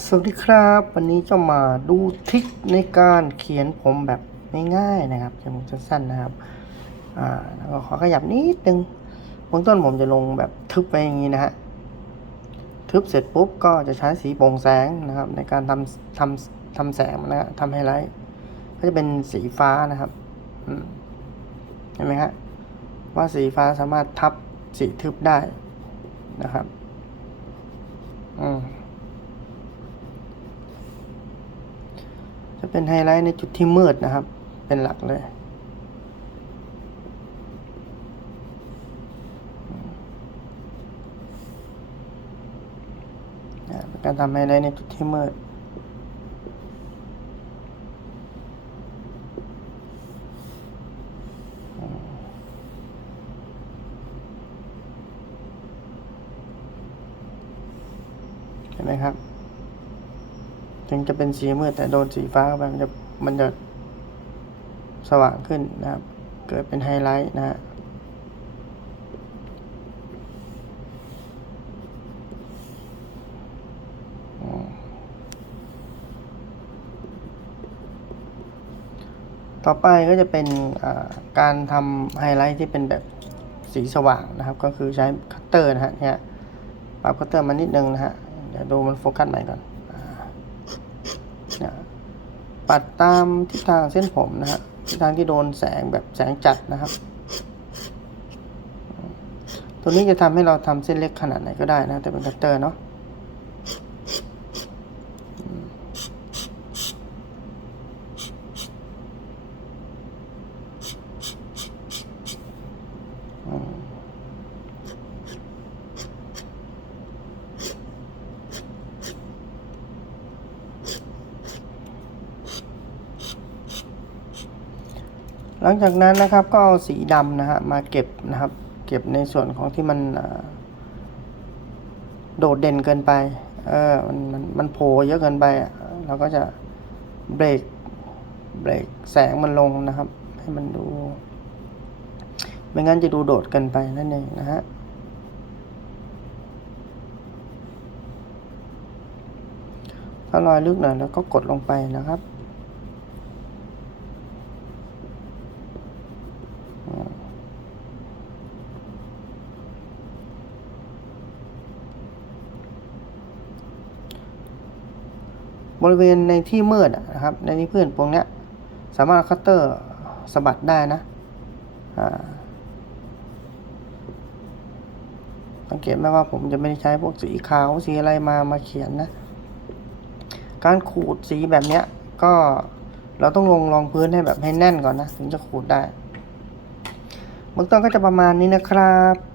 สวัสดีครับ วันนี้จะมาดูทิคในการเขียนผมแบบง่ายๆนะครับจะผมสั้นๆนะครับอ่าแล้วก็ขอขยับนิดนึงเบื้องต้นผมจะลงแบบทึบไปอย่างนี้นะฮะทึบเสร็จปุ๊บก็จะใช้สีโปร่งแสงนะครับ ในการทำทำทำแสงนะฮะทำไฮไลท์ก็จะเป็นสีฟ้านะครับเห็นไหมฮะว่าสีฟ้าสามารถทับสีทึบได้นะครับ อืม จะเป็นไฮไลท์ในจุดที่มืดนะครับ เป็นหลักเลย การทำไฮไลท์ในจุดที่มืดเห็นไหมครับ ถึงจะเป็นสีมืดแต่โดนสีฟ้าเข้าไปมันจะมันจะสว่างขึ้นนะครับ เกิดเป็นไฮไลท์นะฮะต่อไปก็จะเป็นการทำไฮไลท์ที่เป็นแบบสีสว่างนะครับ ก็คือใช้คัตเตอร์นะฮะเนี่ยปรับคัตเตอร์มานิดนึงนะฮะเดี๋ยวดูมันโฟกัสใหม่ก่อน เนี่ยปัดตามทิศทางเส้นผมนะฮะทิศทางที่โดนแสงแบบแสงจัดนะครับ ตัวนี้จะทำให้เราทำเส้นเล็กขนาดไหนก็ได้นะแต่เป็นคัตเตอร์เนาะ หลังจากนั้นนะครับก็เอาสีดำนะฮะมาเก็บนะครับ เก็บในส่วนของที่มันโดดเด่นเกินไปเออมันมันมันโผล่เยอะเกินไปอะเราก็จะเบรกเบรกแสงมันลงนะครับ ให้มันดู ไม่งั้นจะดูโดดเกินไปนั่นเองนะฮะถ้ารอยลึกหน่อยแล้วก็กดลงไปนะครับ บริเวณในที่มืดนะครับ ในที่พื้นตรงเนี้ยสามารถคัตเตอร์สะบัดได้นะสังเกตไหมว่าผมจะไม่ได้ใช้พวกสีขาวสีอะไรมามาเขียนนะ การขูดสีแบบเนี้ยก็เราต้องลงรองพื้นให้แบบให้แน่นก่อนนะ ถึงจะขูดได้เบื้องต้นก็จะประมาณนี้นะครับ